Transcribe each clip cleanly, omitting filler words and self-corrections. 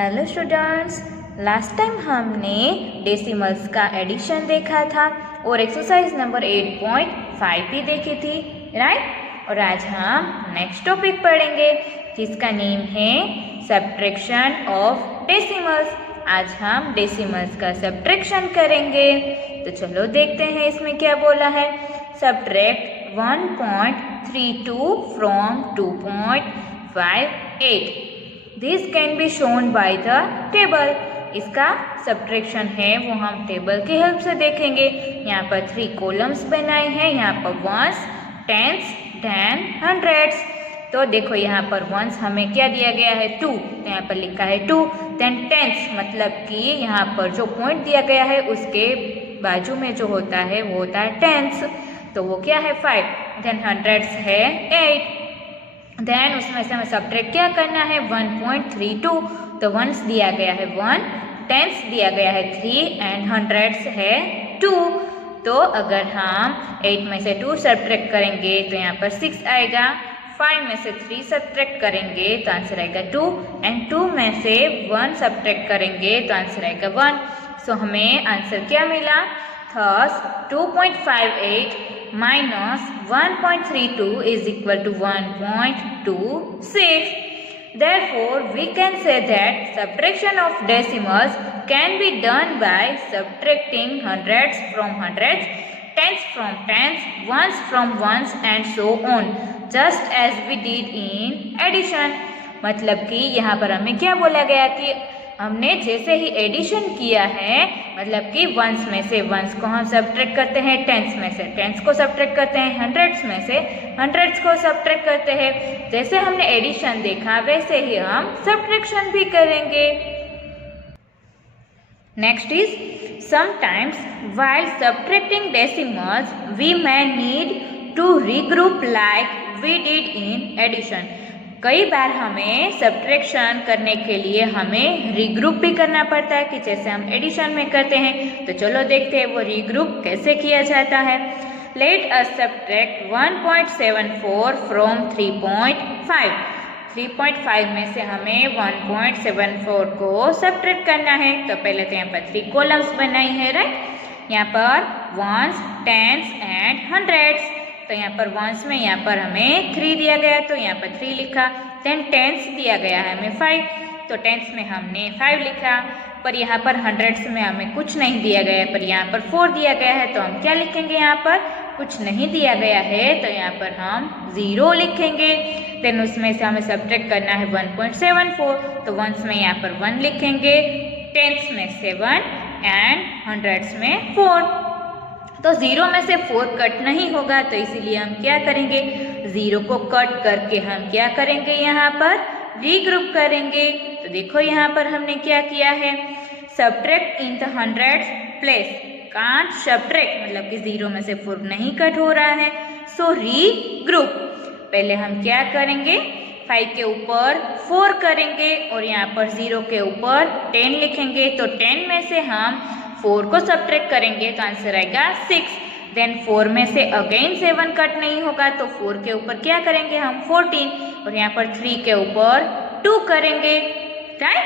Hello students, last time हमने decimals का addition देखा था और एक्सरसाइज नंबर 8.5 भी देखी थी, राइट। और आज हम नेक्स्ट टॉपिक पढ़ेंगे जिसका नेम है सब्ट्रैक्शन ऑफ डेसिमल्स। आज हम डेसिमल्स का सब्ट्रैक्शन करेंगे। तो चलो देखते हैं इसमें क्या बोला है। Subtract 1.32 from 2.58। This can be shown by the table. इसका सब्ट्रैक्शन है वो हम टेबल की हेल्प से देखेंगे। यहाँ पर 3 कॉलम्स बनाए हैं, यहाँ पर वंस, टेंस, देन हंड्रेड्स। तो देखो यहाँ पर वंस हमें क्या दिया गया है 2, तो यहाँ पर लिखा है 2। देन टेंस मतलब कि यहाँ पर जो पॉइंट दिया गया है उसके बाजू में जो होता है वो होता है टेंस, तो वो क्या है 5। देन हंड्रेड्स है 8। देन उसमें से हमें सब्ट्रैक्ट क्या करना है 1.32। तो वंस दिया गया है 1, टेंस दिया गया है 3 एंड हंड्रेड्स है 2। तो अगर हम 8 में से 2 सब्ट्रैक्ट करेंगे तो यहाँ पर 6 आएगा। 5 में से 3 सब्ट्रैक्ट करेंगे तो आंसर आएगा 2 एंड 2 में से 1 सब्ट्रैक्ट करेंगे तो आंसर आएगा 1। सो हमें आंसर क्या मिला? Thus 2.58 minus 1.32 is equal to 1.26. Therefore, we can say that subtraction of decimals can be done by subtracting hundreds from hundreds, tens from tens, ones from ones and so on, just as we did in addition. मतलब कि यहाँ पर हमें क्या बोला गया कि हमने जैसे ही एडिशन किया है, मतलब कि वंस में से वंस को हम सब्ट्रैक्ट करते हैं, टेंस में से टेंस को सब्ट्रैक्ट करते हैं, हंड्रेड्स में से हंड्रेड्स को सब्ट्रैक्ट करते हैं। जैसे हमने एडिशन देखा वैसे ही हम सब्ट्रैक्शन भी करेंगे। Next is sometimes while subtracting decimals we may need to regroup like we did in addition. कई बार हमें सब्ट्रैक्शन करने के लिए हमें रीग्रुप भी करना पड़ता है कि जैसे हम एडिशन में करते हैं। तो चलो देखते हैं वो रीग्रुप कैसे किया जाता है। Let us subtract 1.74 from 3.5। 3.5 में से हमें 1.74 को सब्ट्रैक्ट करना है। तो पहले तो यहाँ पर 3 कॉलम्स बनाई है, राइट। यहाँ पर वंस, टेंस एंड हंड्रेड्स। तो यहाँ पर वंस में यहाँ पर हमें 3 दिया गया तो यहाँ पर 3 लिखा। देन टेंस दिया गया है हमें 5, तो टेंस में हमने 5 लिखा। पर यहाँ पर हंड्रेड्स में हमें कुछ नहीं दिया गया है, पर यहाँ पर 4 दिया गया है तो हम क्या लिखेंगे? यहाँ पर कुछ नहीं दिया गया है तो यहाँ पर हम 0 लिखेंगे। देन उसमें से हमें सब्ट्रैक्ट करना है 1.74, तो वंस में यहाँ पर 1 लिखेंगे, टेंस में 7 एंड हंड्रेड्स में 4। तो 0 में से 4 कट नहीं होगा, तो इसीलिए हम क्या करेंगे? 0 को कट करके हम क्या करेंगे? यहाँ पर रीग्रुप करेंगे। तो देखो यहाँ पर हमने क्या किया है, subtract in the hundreds place. Can't subtract मतलब कि 0 में से 4 नहीं कट हो रहा है, सो रीग्रुप। पहले हम क्या करेंगे? 5 के ऊपर 4 करेंगे और यहाँ पर 0 के ऊपर 10 लिखेंगे। तो 10 में से हम 4 को सब्ट्रैक्ट करेंगे तो आंसर आएगा 6। देन 4 में से अगेन 7 कट नहीं होगा, तो 4 के ऊपर क्या करेंगे हम? 14 और यहाँ पर 3 के ऊपर 2 करेंगे, राइट।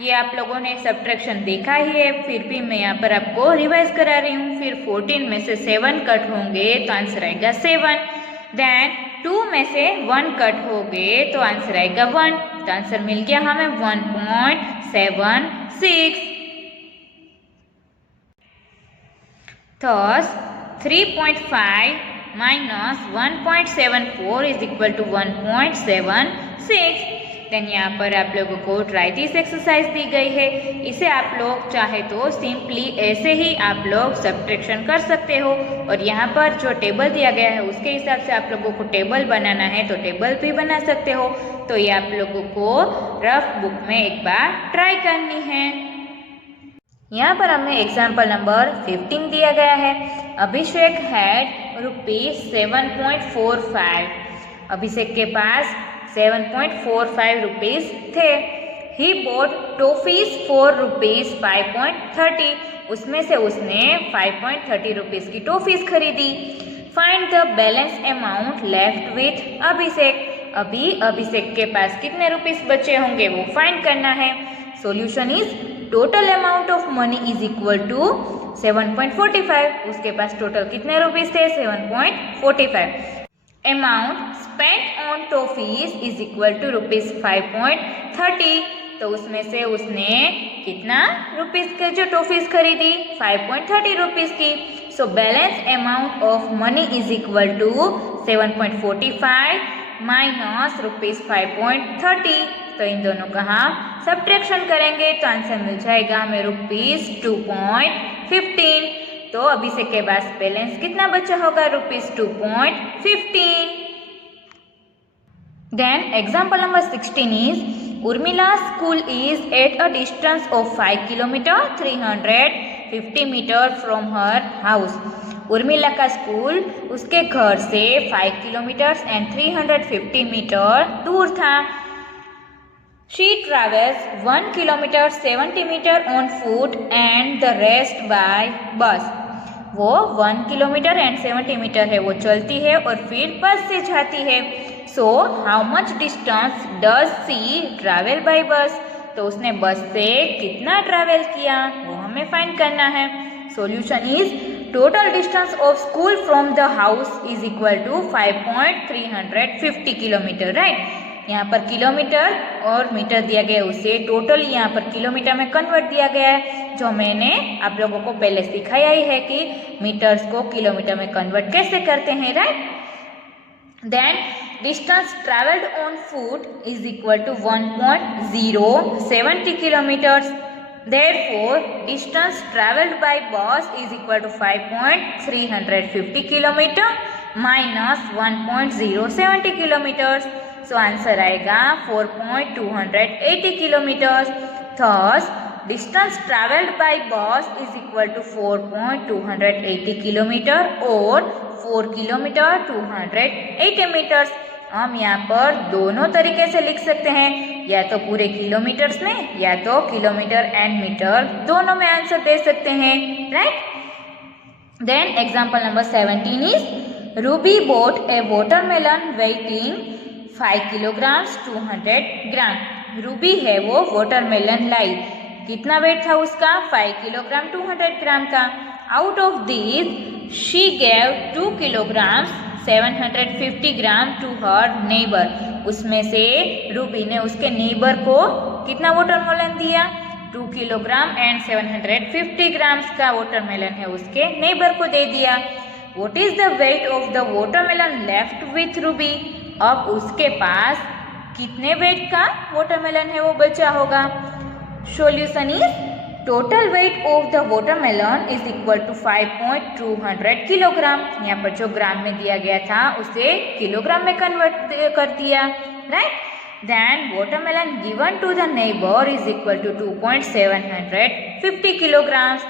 ये आप लोगों ने सब्ट्रैक्शन देखा ही है, फिर भी मैं यहाँ पर आपको रिवाइज करा रही हूँ। फिर 14 में से 7 कट होंगे तो आंसर आएगा 7। देन 2 में से 1 कट हो गए तो आंसर आएगा 1। तो आंसर मिल गया हमें 1.76। Thus 3.5 minus 1.74 is equal to 1.76। Then यहाँ पर आप लोगों को ट्राई दिस एक्सरसाइज दी गई है। इसे आप लोग चाहे तो सिंपली ऐसे ही आप लोग सब्ट्रैक्शन कर सकते हो, और यहाँ पर जो टेबल दिया गया है उसके हिसाब से आप लोगों को टेबल बनाना है तो टेबल भी बना सकते हो। तो ये आप लोगों को रफ बुक में एक बार ट्राई करनी है। यहाँ पर हमें एग्जाम्पल नंबर 15 दिया गया है। अभिषेक हैड ₹7.45। अभिषेक के पास 7.45 रुपीज़ थे। He bought toffees for ₹5.30। उसमें से उसने 5.30 रुपीज़ की टॉफीज खरीदी। Find the balance amount left with Abhishek. अभी अभिषेक के पास कितने रुपीज़ बचे होंगे वो फाइंड करना है। Solution is total amount of money is equal to 7.45। उसके पास टोटल कितने रुपीज थे? 7.45। Amount spent on toffees is equal to rupees 5.30। तो उसमें से उसने कितना रुपीज के जो टॉफीज खरीदी? 5.30 रुपीज की। So balance amount of money is equal to 7.45 minus rupees 5.30। तो इन दोनों का हम सब्ट्रैक्शन करेंगे तो आंसर मिल जाएगा हमें रुपीज 2.15। तो अभी से के बाद बैलेंस कितना बचा होगा? Rupees 2.15। Then example number 16 is Urmila's school is at a distance of 5 kilometer 350 meter from her house. Urmila का स्कूल उसके घर से 5 किलोमीटर एंड 350 मीटर दूर था। She travels 1 kilometer 70 meter on foot and the rest by bus. वो 1 kilometre and 70 metre है वो चलती है और फिर बस से जाती है। So how much distance does she travel by बस? तो उसने बस से कितना ट्रैवल किया वो हमें फाइंड करना है। Solution is total distance of school from the house is equal to 5.350 kilometre, right. यहाँ पर किलोमीटर और मीटर दिया गया है, उसे टोटल यहाँ पर किलोमीटर में कन्वर्ट दिया गया है, जो मैंने आप लोगों को पहले सिखाया ही है कि मीटर्स को किलोमीटर में कन्वर्ट कैसे करते हैं, right. Then distance travelled on foot is equal to 1.070 kilometres. Therefore, distance travelled by bus is equal to 5.350 kilometer minus 1.070 kilometers. So answer आएगा 4.280 kilometers. Thus, distance travelled by bus is equal to 4.280 kilometer or 4 kilometer 280 meters. हम यहाँ पर दोनों तरीके से लिख सकते हैं, या तो पूरे किलोमीटर्स में या तो किलोमीटर एंड मीटर, दोनों में आंसर दे सकते हैं, right. Then example number 17 is Ruby bought a watermelon weighing 5 kilograms 200 gram. Ruby है वो वाटरमेलन लाई, कितना वेट था उसका? 5 किलोग्राम 200 ग्राम का। Out of this she gave 2 kilograms 750 gram to her neighbour. उसमें से रूबी ने उसके नेबर को कितना वाटरमेलन दिया? 2 किलोग्राम एंड 750 ग्राम्स का वाटरमेलन है उसके नेबर को दे दिया। What is the wait of the watermelon left with Ruby? अब उसके पास कितने वेट का वाटरमेलन है वो बचा होगा। Solution is total weight of the watermelon is equal to 5.200 kilogram. यहाँ पर जो ग्राम में दिया गया था उसे किलोग्राम में कन्वर्ट कर दिया, right. Then watermelon given to the neighbour is equal to 2.750 kilograms.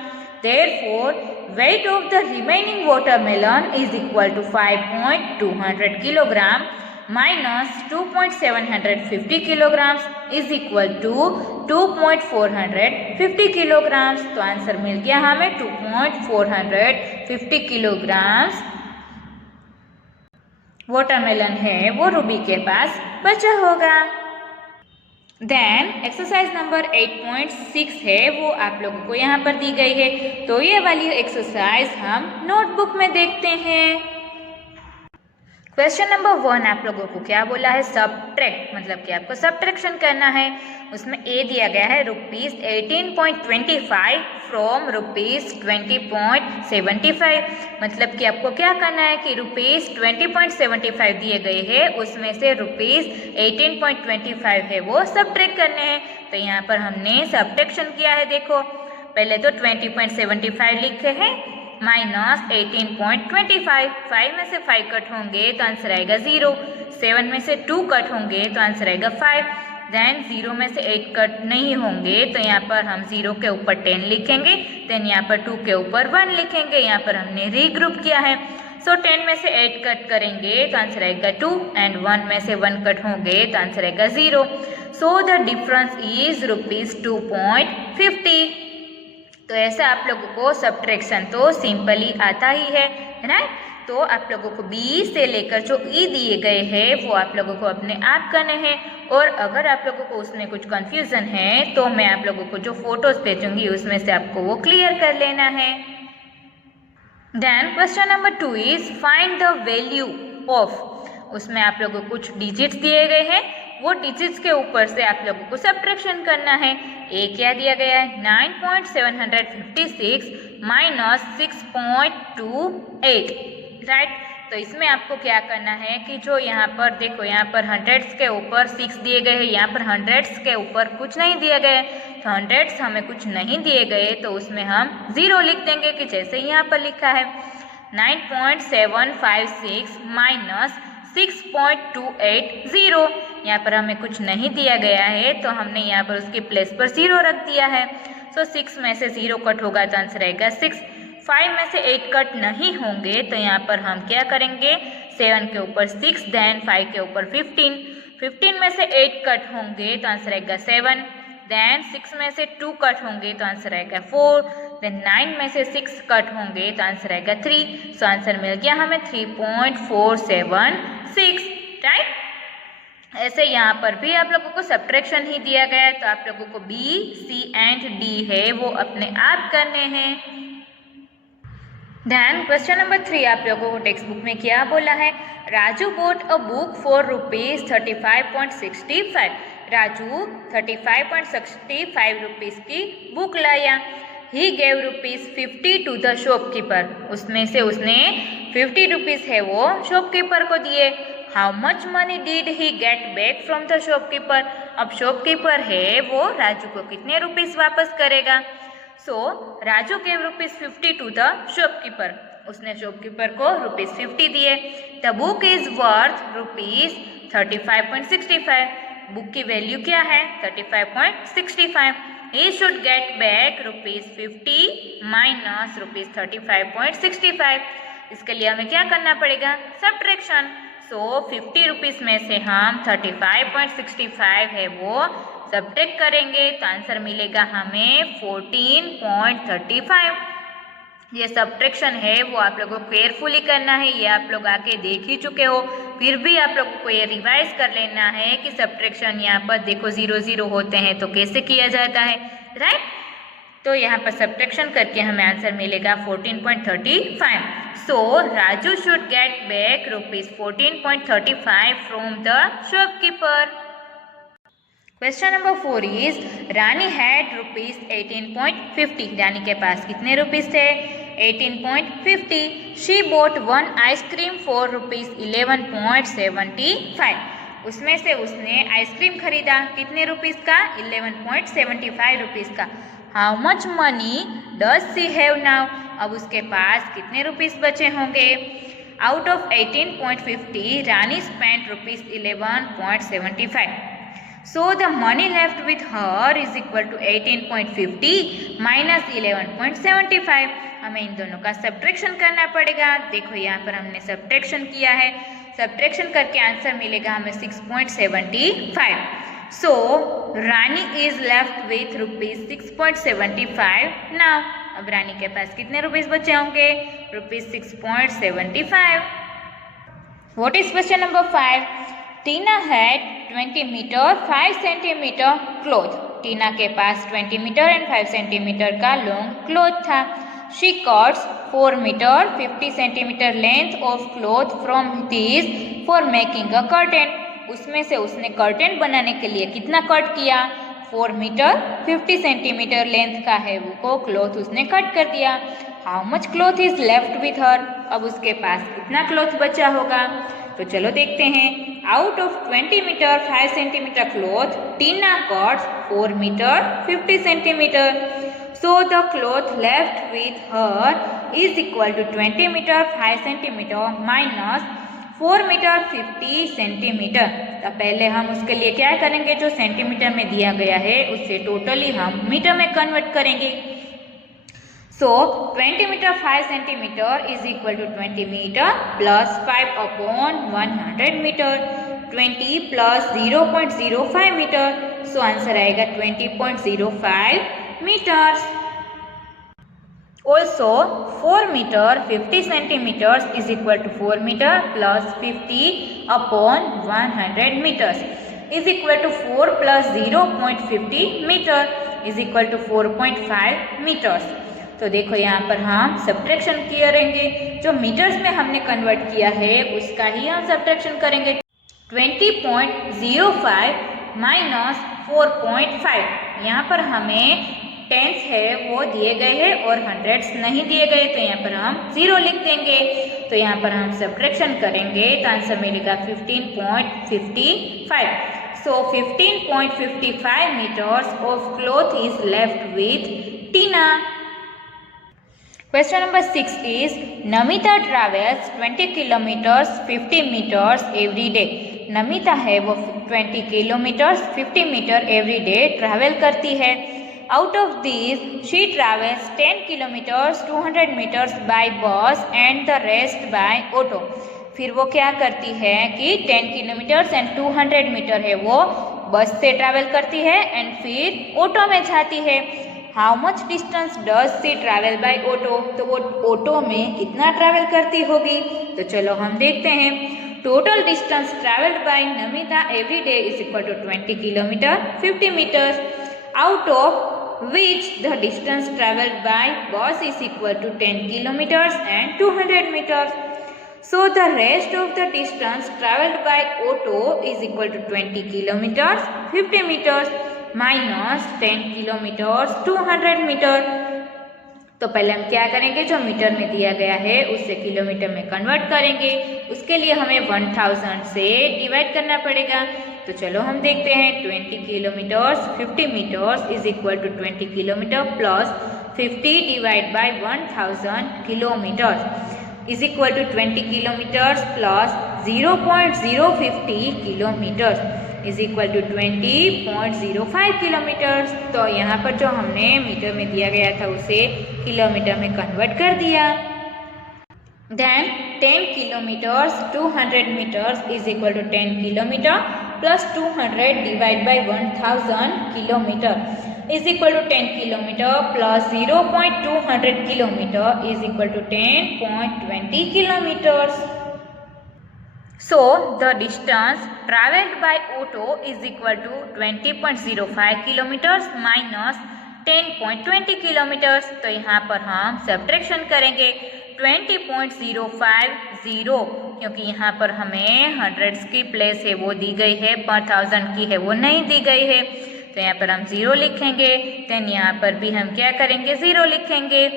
Therefore weight of the remaining watermelon is equal to 5.200 kilogram minus 2.750 kilograms is equal to 2.450 kilograms। तो आंसर मिल गया हमें 2.450 kilograms वाटरमेलन है वो Ruby के पास बचा होगा। Then exercise number 8.6 है वो आप लोगों को यहाँ पर दी गई है, तो ये वाली एक्सरसाइज हम नोटबुक में देखते हैं। क्वेश्चन नंबर 1 आप लोगों को क्या बोला है? सब्ट्रैक्ट, मतलब कि आपको सब्ट्रैक्शन करना है। उसमें ए दिया गया है रुपीज 18.25 फ्रॉम रुपीज 20.75। मतलब कि आपको क्या करना है कि रुपीज 20.75 दिए गए हैं, उसमें से रुपीज 18.25 है वो सब्ट्रैक्ट करने हैं। तो यहाँ पर हमने सब्ट्रैक्शन किया है। देखो पहले तो 20.75 लिखे हैं माइनस 18.25। 5 में से 5 कट होंगे तो आंसर आएगा 0। 7 में से 2 कट होंगे तो आंसर आएगा 5। देन 0 में से 8 कट नहीं होंगे तो यहाँ पर हम 0 के ऊपर 10 लिखेंगे। देन यहाँ पर 2 के ऊपर 1 लिखेंगे। यहाँ पर हमने रीग्रुप किया है। सो 10 में से 8 कट करेंगे तो आंसर आएगा 2 एंड 1 में से 1 कट होंगे तो आंसर आएगा 0। So the difference is rupees 2.50। तो ऐसा आप लोगों को सब्ट्रैक्शन तो सिंपली आता ही है, राइट। तो आप लोगों को बी से लेकर जो ई दिए गए हैं वो आप लोगों को अपने आप करने हैं। और अगर आप लोगों को उसमें कुछ कंफ्यूजन है तो मैं आप लोगों को जो फोटोज भेजूंगी उसमें से आपको वो क्लियर कर लेना है। Then question number 2 is find the value of. उसमें आप लोगों को कुछ डिजिट्स दिए गए हैं, वो डिजिट्स के ऊपर से आप लोगों को सब्ट्रैक्शन करना है। ए क्या दिया गया है 9.756 माइनस 6.28, राइट। तो इसमें आपको क्या करना है कि जो यहाँ पर देखो, यहाँ पर हंड्रेड्स के ऊपर 6 दिए गए हैं, यहाँ पर हंड्रेड्स के ऊपर कुछ नहीं दिया गया है। तो हंड्रेड्स हमें कुछ नहीं दिए गए तो उसमें हम 0 लिख देंगे कि जैसे यहाँ पर लिखा है 9.756 माइनस 6.280। यहाँ पर हमें कुछ नहीं दिया गया है तो हमने यहाँ पर उसके प्लेस पर 0 रख दिया है। सो 6 में से 0 कट होगा तो आंसर आएगा 6। 5 में से 8 कट नहीं होंगे तो यहाँ पर हम क्या करेंगे 7 के ऊपर 6, देन 5 के ऊपर 15। 15 में से 8 कट होंगे तो आंसर आएगा 7, देन 6 में से 2 कट होंगे तो आंसर आएगा 4, देन 9 में से 6 कट होंगे तो आंसर आएगा 3। सो आंसर मिल गया हमें 3.476, राइट। ऐसे यहाँ पर भी आप लोगों को सब्ट्रैक्शन ही दिया गया है तो आप लोगों को बी, सी एंड डी है वो अपने आप करने हैं। देन क्वेश्चन नंबर 3 आप लोगों को टेक्स्ट बुक में क्या बोला है, Raju bought a book for ₹35.65। Raju 35.65 rupees की बुक लाया। He gave ₹50 to the shopkeeper. उसमें से उसने 50 रुपीज़ है वो शॉपकीपर को दिए। How much money did he get back from the shopkeeper. अब शॉपकीपर है वो राजू को कितने रुपीज़ वापस करेगा। So Raju gave ₹50 to the shopkeeper. उसने शॉपकीपर को ₹50 दिए। The book is worth ₹35.65। Book की वैल्यू क्या है 35.65। He should get back ₹50 minus ₹35.65। इसके लिए हमें क्या करना पड़ेगा सब्ट्रैक्शन। सो 50 रुपीज़ में से हम 35.65 है वो सब्ट्रैक्ट करेंगे तो आंसर मिलेगा हमें 14.35। ये सब्ट्रैक्शन है वो आप लोगों को केयरफुली करना है, ये आप लोग आके देख ही चुके हो, फिर भी आप लोगों को ये रिवाइज कर लेना है कि सब्ट्रैक्शन यहाँ पर देखो 0 0 होते हैं तो कैसे किया जाता है, राइट। तो यहाँ पर सब्ट्रैक्शन करके हमें आंसर मिलेगा 14.35। So Raju should get back ₹14.35 from the shopkeeper. Question number 4 is Rani had ₹18.50। Rani के पास कितने रुपीस थे 18.50। She bought 1 ice cream for ₹11.75। उसमें से उसने आइसक्रीम खरीदा कितने रुपीस का 11.75 रुपीस का। How much money does she have now. अब उसके पास कितने रुपीस बचे होंगे। Out of 18.50 Rani spent ₹11.75। So the money left with her is equal to 18.50 minus 11.75। हमें इन दोनों का सब्ट्रैक्शन करना पड़ेगा। देखो यहाँ पर हमने सब्ट्रैक्शन किया है, सब्ट्रैक्शन करके आंसर मिलेगा हमें 6.75। So Rani is left with ₹6.75 now. अब रानी के पास कितने रुपीस बचे होंगे ₹6.75। What is question number 5? Tina had 20 metre 5 centimetre cloth. Tina के पास 20 मीटर एंड 5 सेंटीमीटर का लॉन्ग क्लॉथ था। She cuts 4 metre 50 centimetre length of cloth from this for making a curtain. उसमें से उसने कर्टेन बनाने के लिए कितना कट किया 4 मीटर 50 सेंटीमीटर लेंथ का है वो क्लॉथ उसने कट कर दिया। How much cloth is left with हर। अब उसके पास कितना क्लॉथ बचा होगा तो चलो देखते हैं। Out of 20 metre 5 centimetre cloth Tina cuts 4 metre 50 centimetre. So the cloth left with her is equal to 20 metre 5 centimetre minus 4 metre 50 centimetre. तो पहले हम उसके लिए क्या करेंगे जो सेंटीमीटर में दिया गया है उससे टोटली हम मीटर में कन्वर्ट करेंगे। So 20 meter 5 centimeter is equal to 20 meter plus 5 upon 100 meter। 20 plus 0.05 meter। So answer आएगा 20.05 meters। Also 4 meter 50 centimeters is equal to 4 meter plus 50 upon 100 meters is equal to 4 plus 0.50 meter is equal to 4.5 meters। तो देखो यहाँ पर हम subtraction करेंगे, जो metres में हमने कन्वर्ट किया है उसका ही हम सब्ट्रैक्शन करेंगे। 20.05 माइनस 4.5, यहाँ पर हमें टेंस है वो दिए गए हैं और हंड्रेड्स नहीं दिए गए, तो यहाँ पर हम 0 लिख देंगे। तो यहाँ पर हम सब्ट्रैक्शन करेंगे तो आंसर मिलेगा 15.55। सो 15.55 meters of cloth is left with Tina। Question number 6 is Namita travels 20 kilometers 50 meters every day। Namita है वो 20 kilometre 50 metre every day travel करती है। Out of this she travels 10 kilometres 200 metres by bus and the rest by auto. फिर वो क्या करती है कि 10 किलोमीटर्स एंड 200 मीटर है वो बस से ट्रैवल करती है एंड फिर ऑटो में जाती है। How much distance does she travel by auto, तो वो ऑटो में कितना ट्रैवल करती होगी। तो चलो हम देखते हैं। Total distance travelled by Namita every day is equal to 20 kilometre 50 metres, out of which the distance travelled by bus is equal to 10 kilometres and 200 metres. So the rest of the distance travelled by auto is equal to 20 kilometers 50 meters minus 10 kilometers 200 metre. तो पहले हम क्या करेंगे, जो metre में दिया गया है उससे किलोमीटर में कन्वर्ट करेंगे। उसके लिए हमें 1000 से डिवाइड करना पड़ेगा। तो चलो हम देखते हैं। 20 kilometres 50 metres is equal to 20 kilometre plus 50 divide by 1000 kilometres is equal to 20 kilometers plus 0.050 kilometers is equal to 20.05 kilometers। तो यहाँ पर जो हमने मीटर में दिया गया था उसे किलोमीटर में कन्वर्ट कर दिया। Then 10 kilometers 200 meters is equal to 10 kilometer plus 200 divided by 1000 kilometer is equal to 10 kilometer plus 0.200 kilometer is equal to 10.20 kilometers। So the distance travelled by auto is equal to 20.05 kilometers minus 10.20 kilometers। तो यहाँ पर हम subtraction करेंगे 20.050, क्योंकि यहाँ पर हमें hundreds की प्लेस है वो दी गई है, पर 1000 की है वो नहीं दी गई है। तो यहाँ पर हम 0 लिखेंगे। देन यहाँ पर भी हम क्या करेंगे, 0 लिखेंगे।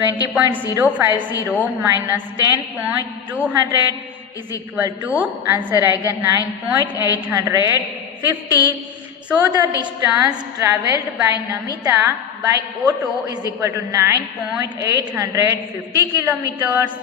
20.050 minus 10.200 is equal to answer आएगा 9.850। So the distance travelled by Namita by auto is equal to 9.850 kilometres.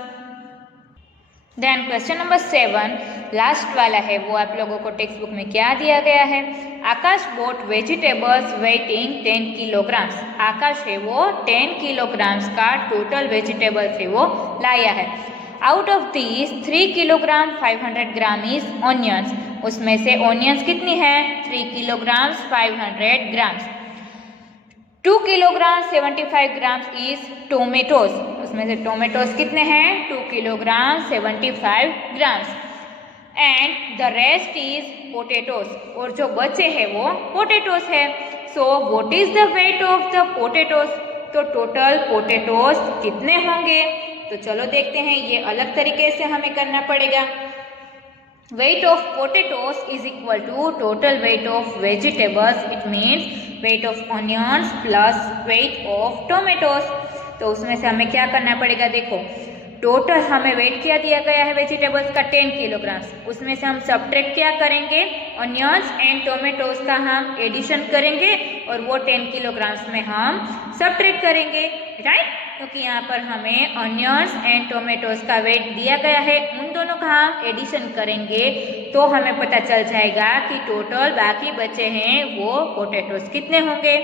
Then question number 7 last वाला है, वो आप लोगों को टेक्स्ट बुक में क्या दिया गया है। आकाश बोट वेजिटेबल्स वेटिंग 10 किलोग्राम्स। आकाश है वो 10 किलोग्राम्स का टोटल वेजिटेबल्स है वो लाया है। Out of this 3 kilogram 500 gram is onions. उसमें से ऑनियंस कितनी है, 3 kilograms 500 grams. 2 kilogram 75 grams is tomatoes. उसमें से टोमेटोज कितने हैं, 2 kilogram 75 grams. And the rest is potatoes, और जो बचे हैं वो पोटेटोज है। So what is the wait of the potatoes, तो टोटल पोटेटोज कितने होंगे। तो चलो देखते हैं, ये अलग तरीके से हमें करना पड़ेगा। weight of potatoes is equal to total weight of vegetables, it means weight of onions plus weight of tomatoes। तो उसमें से हमें क्या करना पड़ेगा, देखो टोटल हमें वेट क्या दिया गया है वेजिटेबल्स का 10 किलोग्राम्स। उसमें से हम सब्ट्रैक्ट क्या करेंगे, ऑनियंस एंड टोमेटोज का हम एडिशन करेंगे और वो 10 किलोग्राम्स में हम सब्ट्रैक्ट करेंगे, राइट। क्योंकि यहाँ पर हमें ऑनियंस एंड टोमेटोज का वेट दिया गया है, उन दोनों का हम एडिशन करेंगे तो हमें पता चल जाएगा कि टोटल बाकी बचे हैं वो पोटैटोज कितने होंगे।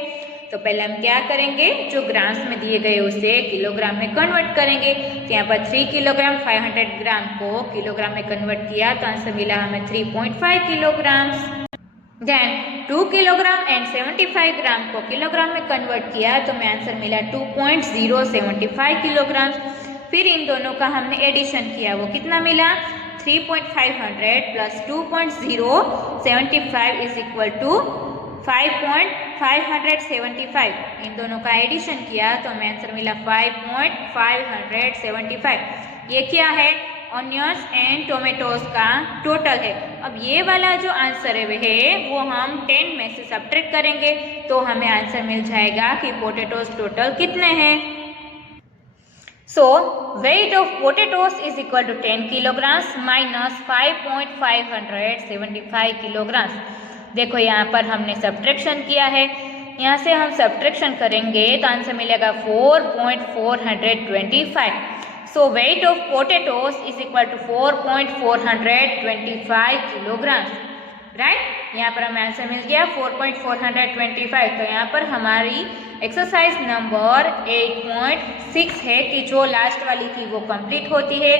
तो पहले हम क्या करेंगे, जो ग्राम्स में दिए गए उसे किलोग्राम में कन्वर्ट करेंगे। तो यहाँ पर 3 किलोग्राम 500 ग्राम को किलोग्राम में कन्वर्ट किया तो आंसर मिला हमें 3.5 किलोग्राम्स। देन 2 किलोग्राम एंड 75 ग्राम को किलोग्राम में कन्वर्ट किया तो हमें आंसर मिला 2.075 किलोग्राम। फिर इन दोनों का हमने एडिशन किया, वो कितना मिला 3.500 प्लस 2.075 इज इक्वल टू 5.575। इन दोनों का एडिशन किया तो हमें आंसर मिला 5.575। ये क्या है, ऑनियंस एंड टोमेटोज का टोटल है। अब ये वाला जो आंसर है वो हम 10 में से सब्ट्रैक्ट करेंगे तो हमें आंसर मिल जाएगा कि पोटैटोज टोटल कितने हैं। So weight of potatoes is equal to 10 kilograms minus 5.575 kilograms. देखो यहाँ पर हमने सब्ट्रैक्शन किया है, यहाँ से हम सब्ट्रैक्शन करेंगे तो आंसर मिलेगा 4.425। So weight of potatoes is equal to 4.425 kilograms, right. यहाँ पर हमें आंसर मिल गया 4.425। तो यहाँ पर हमारी एक्सरसाइज नंबर 8.6 है कि जो लास्ट वाली थी वो कंप्लीट होती है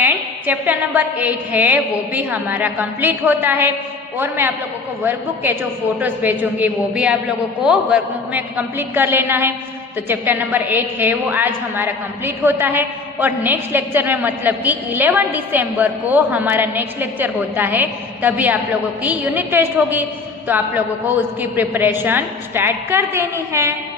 एंड चैप्टर नंबर 8 है वो भी हमारा कंप्लीट होता है। और मैं आप लोगों को वर्कबुक के जो फोटोज भेजूंगी वो भी आप लोगों को वर्कबुक में कंप्लीट कर लेना है। तो चैप्टर नंबर 8 है वो आज हमारा कंप्लीट होता है और नेक्स्ट लेक्चर में मतलब कि 11 दिसंबर को हमारा नेक्स्ट लेक्चर होता है, तभी आप लोगों की यूनिट टेस्ट होगी। तो आप लोगों को उसकी प्रिपरेशन स्टार्ट कर देनी है।